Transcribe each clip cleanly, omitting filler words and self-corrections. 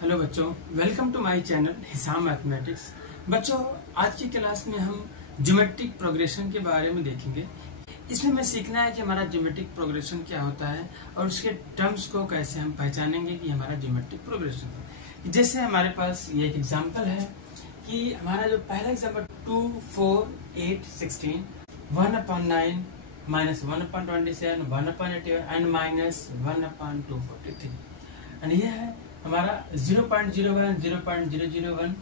Hello बच्चों, welcome to my channel Hisam mathematics. बच्चों, आज की क्लास में हम ज्योमेट्रिक प्रोग्रेशन के बारे में देखेंगे। इसमें हमें सीखना है कि हमारा ज्योमेट्रिक प्रोग्रेशन क्या होता है और उसके टर्म्स को कैसे हम पहचानेंगे कि हमारा ज्योमेट्रिक प्रोग्रेशन है। जैसे हमारे पास ये एक एग्जाम्पल है कि हमारा जो पहला example 2, 4, 8, 16, 1/9 minus 1/27, 1/81 and minus 1/243 and ये है हमारा 0.01, 0.001।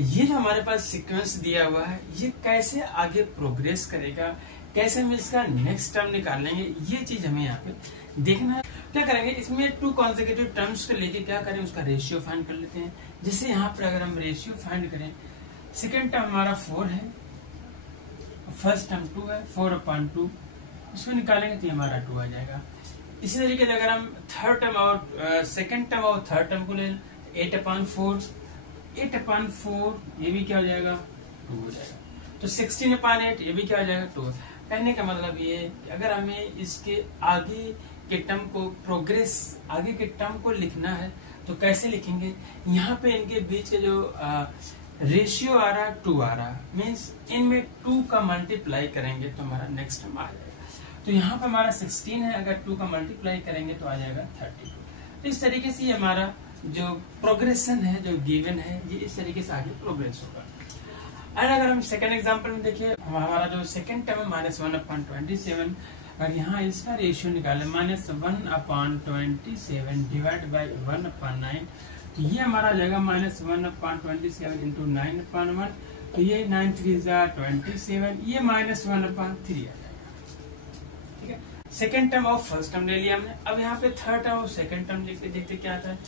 ये जो हमारे पास सीक्वेंस दिया हुआ है, ये कैसे आगे प्रोग्रेस करेगा, कैसे हम इसका नेक्स्ट टर्म निकालेंगे, ये चीज हमें यहाँ पे देखना है। क्या करेंगे, इसमें टू कॉन्सेक्यूटिव टर्म्स को लेके क्या करें, उसका रेशियो फाइंड कर लेते हैं। जैसे यहाँ पर अगर हम रेशियो फाइंड करें, सेकेंड टर्म हमारा 4 है, फर्स्ट टर्म 2 है, 4/2 उसको निकालेंगे तो हमारा 2 आ जाएगा। इसी तरीके से अगर हम थर्ड टर्म और सेकंड टर्म और थर्ड टर्म को ले 8/4, 8/4 ये भी क्या हो जाएगा, 2 हो जाएगा। तो 16/8 ये भी क्या हो जाएगा, 2। कहने का मतलब ये है कि अगर हमें इसके आगे के टर्म को प्रोग्रेस, आगे के टर्म को लिखना है तो कैसे लिखेंगे। यहाँ पे इनके बीच के जो रेशियो आ रहा है 2 आ रहा है, मीन्स इनमें 2 का मल्टीप्लाई करेंगे तो हमारा नेक्स्ट टर्म आ जाएगा। तो यहाँ पे हमारा 16 है, अगर 2 का मल्टीप्लाई करेंगे तो आ जाएगा 32। तो इस तरीके से हमारा जो प्रोग्रेशन है, जो गिवन है, ये इस तरीके से आगे प्रोग्रेस होगा। और अगर हम सेकंड एग्जांपल में देखिए, हमारा जो सेकंड टर्म है -1/27, अगर यहाँ इसका रेशियो निकाले -1/27 डिवाइड बाई 1/9, तो ये हमारा आ जाएगा -1/27 इंटू 9/1, तो ये 9 3 27, ये -1/3 है। ठीक है, सेकेंड टर्म और फर्स्ट टर्म ले लिया हमने। अब यहाँ पे थर्ड टर्म और सेकेंड टर्म देखते देखते क्या आता है,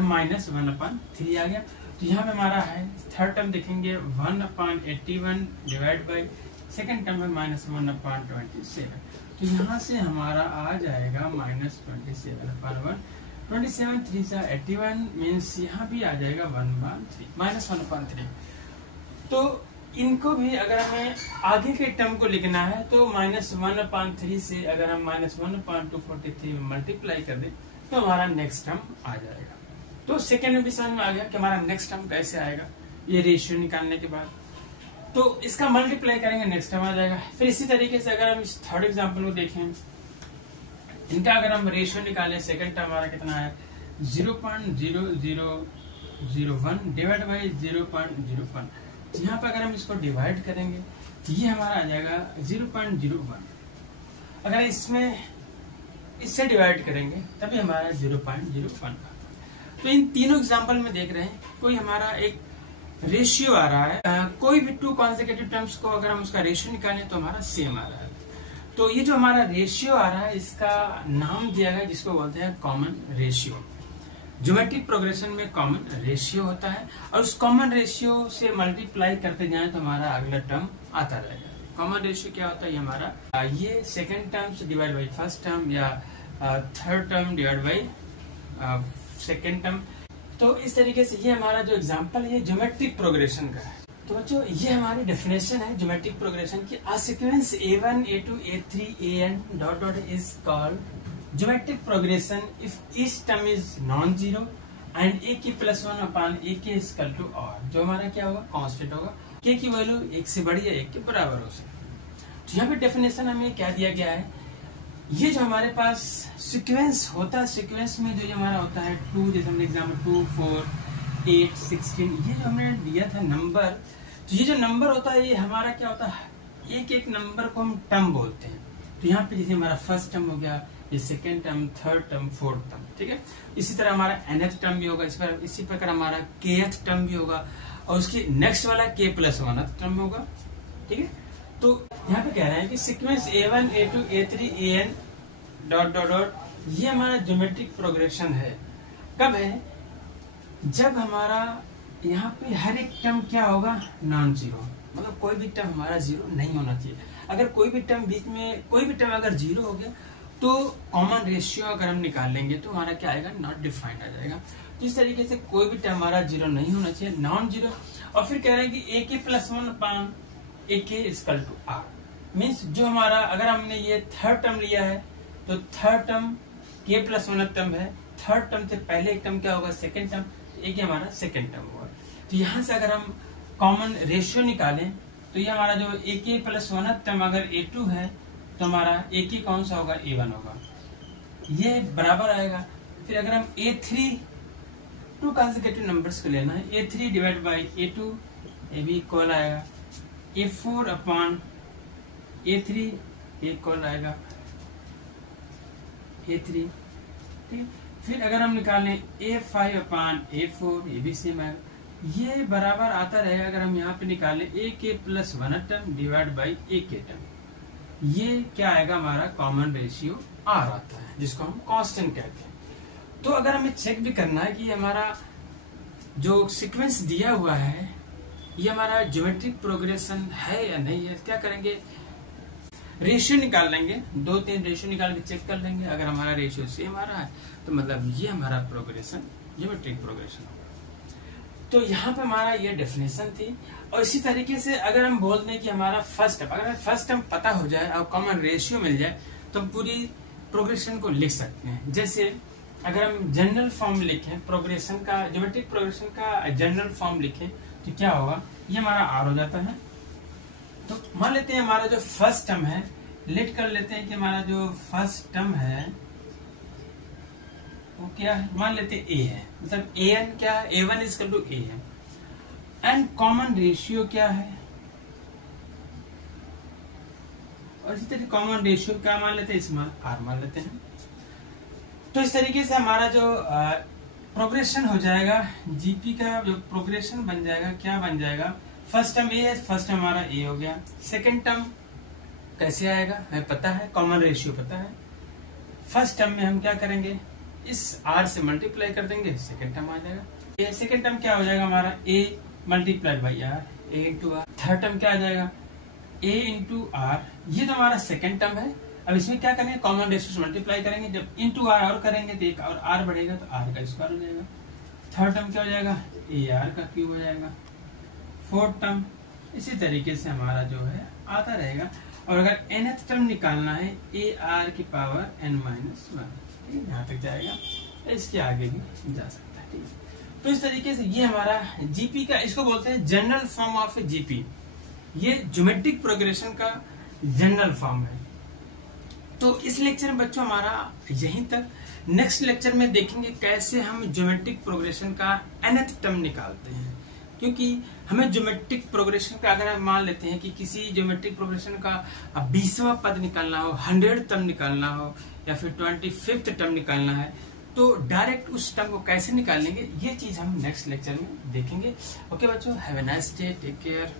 -1/3 आ गया। तो यहाँ पे हमारा है थर्ड टर्म देखेंगे 1/81 डिवाइड बाई सेकेंड टर्म है -1/27। तो यहाँ से हमारा आ जाएगा -27/1, 27 3 81 मीन्स यहाँ भी आ जाएगा 1/3। तो इनको भी अगर हमें आगे के टर्म को लिखना है तो -1/3 से अगर हम -1/243 में मल्टीप्लाई कर दें तो हमारा नेक्स्ट टर्म आ जाएगा। तो सेकेंड में भी समझ में आ गया कि हमारा नेक्स्ट टर्म कैसे आएगा, ये रेशियो निकालने के बाद। तो इसका मल्टीप्लाई करेंगे, नेक्स्ट टर्म आ जाएगा। फिर इसी तरीके से अगर हम इस थर्ड एग्जाम्पल को देखें, इनका अगर हम रेशियो निकालें, सेकेंड टर्म हमारा कितना है 0.0001 डिवाइड बाई 0.01। यहाँ पर अगर हम इसको डिवाइड करेंगे तो ये हमारा आ जाएगा 0.01। अगर इसमें इससे डिवाइड करेंगे तभी हमारा 0.01 का। तो इन तीनों एग्जांपल में देख रहे हैं, कोई हमारा एक रेशियो आ रहा है, कोई भी टू कॉन्सेक्यूटिव टर्म्स को अगर हम उसका रेशियो निकालें तो हमारा सेम आ रहा है। तो ये जो हमारा रेशियो आ रहा है, इसका नाम दिया गया जिसको बोलते हैं कॉमन रेशियो। ज्योमेट्रिक प्रोग्रेशन में कॉमन रेशियो होता है और उस कॉमन रेशियो से मल्टीप्लाई करते जाएं तो हमारा अगला टर्म आता रहेगा। कॉमन रेशियो क्या होता है, हमारा ये सेकंड टर्म से डिवाइड बाई फर्स्ट टर्म या third term divide by second term. तो इस तरीके से ये हमारा जो एग्जांपल है ज्योमेट्रिक प्रोग्रेशन का है। तो बच्चों, ये हमारी डेफिनेशन है ज्योमेट्रिक प्रोग्रेशन की। A sequence A1 A2 A3 AN dot dot is called geometric progression if each term is non zero and a की +1/a के इक्वल टू r। जो हमारा क्या होगा, कांस्टेंट होगा, k की वैल्यू 1 से बड़ी या 1 के बराबर हो सकती है। तो यहाँ पे डेफिनेशन हमें क्या दिया गया है, ये जो हमारे पास सीक्वेंस होता है, सीक्वेंस में जो हमारा होता है 2, जैसे हमने एग्जाम्पल 2, 4, 8, 16, ये जो हमने दिया था नंबर, तो ये जो नंबर होता है ये हमारा क्या होता है, एक एक नंबर को हम टर्म बोलते हैं। तो यहाँ पे जैसे हमारा फर्स्ट टर्म हो गया, ये second term, third term, fourth term. ठीक है, इसी तरह हमारा nth टर्म भी होगा, इसी प्रकार हमारा kth टर्म भी होगा और उसकी नेक्स्ट वाला k+1th टर्म होगा। ठीक है, तो यहाँ पे कह रहे हैं कि sequence A1 A2 A3 AN dot dot dot, ये हमारा ज्योमेट्रिक प्रोग्रेशन है। कब है, जब हमारा यहाँ पे हर एक टर्म क्या होगा, नॉन जीरो, मतलब कोई भी टर्म हमारा जीरो नहीं होना चाहिए। अगर कोई भी टर्म बीच में, कोई भी टर्म अगर जीरो हो गया तो कॉमन रेशियो अगर हम निकाल लेंगे तो हमारा क्या आएगा, नॉट डिफाइंड आ जाएगा। तो इस तरीके से कोई भी टर्म हमारा जीरो नहीं होना चाहिए, नॉन जीरो। और फिर कह रहे हैं कि a के +1/a के इक्वल टू r, मीन्स जो हमारा, अगर हमने ये थर्ड टर्म लिया है तो थर्ड टर्म k+1 टर्म है, थर्ड टर्म से पहले एक टर्म क्या होगा, सेकेंड टर्म, एक ही हमारा सेकेंड टर्म हुआ। तो यहाँ से अगर हम कॉमन रेशियो निकालें तो ये हमारा जो AK प्लस 1th टर्म अगर A2 है तो हमारा AK कौन सा होगा, A1 होगा, ये बराबर आएगा। फिर अगर हम A3 टू कंसेक्यूटिव नंबर्स को लेना है, A3 डिवाइड बाई A2, ये भी इक्वल आएगा। A4 अपॉन A3 इक्वल आएगा A3, ठीक। फिर अगर हम निकालें A5 अपॉन A4, ये भी सेम आएगा। ये बराबर आता रहेगा अगर हम यहाँ पे निकालें AK plus 1th term divide by AK term, ये क्या आएगा हमारा कॉमन रेशियो R आता है, जिसको हम कांस्टेंट कहते हैं। तो अगर हमें चेक भी करना है कि हमारा जो सीक्वेंस दिया हुआ है ये हमारा ज्योमेट्रिक प्रोग्रेशन है या नहीं है, क्या करेंगे, रेशियो निकाल लेंगे, 2-3 रेशियो निकाल के चेक कर लेंगे। अगर हमारा रेशियो सेम आ रहा है तो मतलब ये हमारा प्रोग्रेशन ज्योमेट्रिक प्रोग्रेशन होगा। तो यहाँ पे हमारा ये डेफिनेशन थी। और इसी तरीके से अगर हम बोल दें कि हमारा फर्स्ट टर्म, अगर फर्स्ट टर्म पता हो जाए और कॉमन रेशियो मिल जाए तो हम पूरी प्रोग्रेशन को लिख सकते हैं। जैसे अगर हम जनरल फॉर्म लिखें प्रोग्रेशन का, ज्योमेट्रिक प्रोग्रेशन का जनरल फॉर्म लिखें तो क्या होगा, ये हमारा R हो जाता है। तो मान लेते हैं हमारा जो फर्स्ट टर्म है, लेट कर लेते हैं कि हमारा जो फर्स्ट टर्म है वो क्या है, मान लेते हैं A है, मतलब AN क्या है, A1 इक्वल टू A है। एंड कॉमन रेशियो क्या है, और इसी तरह कॉमन रेशियो क्या मान लेते हैं, इसमें R मान लेते हैं। तो इस तरीके से हमारा जो प्रोग्रेशन हो जाएगा, जीपी का जो प्रोग्रेशन बन जाएगा, क्या बन जाएगा, फर्स्ट टर्म A है, फर्स्ट टर्म हमारा A हो गया। सेकंड टर्म कैसे आएगा हमें पता है, कॉमन रेशियो पता है। फर्स्ट टर्म में हम क्या करेंगे, इस R से मल्टीप्लाई कर देंगे, सेकंड टर्म आ जाएगा। सेकंड टर्म क्या हो जाएगा हमारा, A multiply by R, A into R। Third term क्या आ जाएगा, A इंटू R, ये तो हमारा सेकंड टर्म है। अब इसमें क्या करेंगे, कॉमन रेशियो से मल्टीप्लाई करेंगे, जब इंटू R और करेंगे तो एक और R बढ़ेगा तो R का स्क्वायर हो जाएगा। थर्ड टर्म क्या हो जाएगा, AR का क्यूब हो जाएगा। फोर्थ टर्म इसी तरीके से हमारा जो है आता रहेगा। और अगर nth टर्म निकालना है, AR की पावर n-1, यहाँ तक जाएगा, इसके आगे भी जा सकता है, ठीक। तो इस तरीके से ये हमारा जीपी का, इसको बोलते हैं जनरल फॉर्म ऑफ जीपी, ये ज्योमेट्रिक प्रोग्रेशन का जनरल फॉर्म है। तो इस लेक्चर में बच्चों हमारा यहीं तक। नेक्स्ट लेक्चर में देखेंगे कैसे हम ज्योमेट्रिक प्रोग्रेशन का nth टर्म निकालते हैं, क्योंकि हमें ज्योमेट्रिक प्रोग्रेशन का, अगर हम मान लेते हैं कि किसी ज्योमेट्रिक प्रोग्रेशन का 20वां पद निकालना हो, 100 टर्म निकालना हो या फिर 25th टर्म निकालना है, तो डायरेक्ट उस टर्म को कैसे निकालेंगे, ये चीज हम नेक्स्ट लेक्चर में देखेंगे। ओके बच्चों, have a nice day, take care.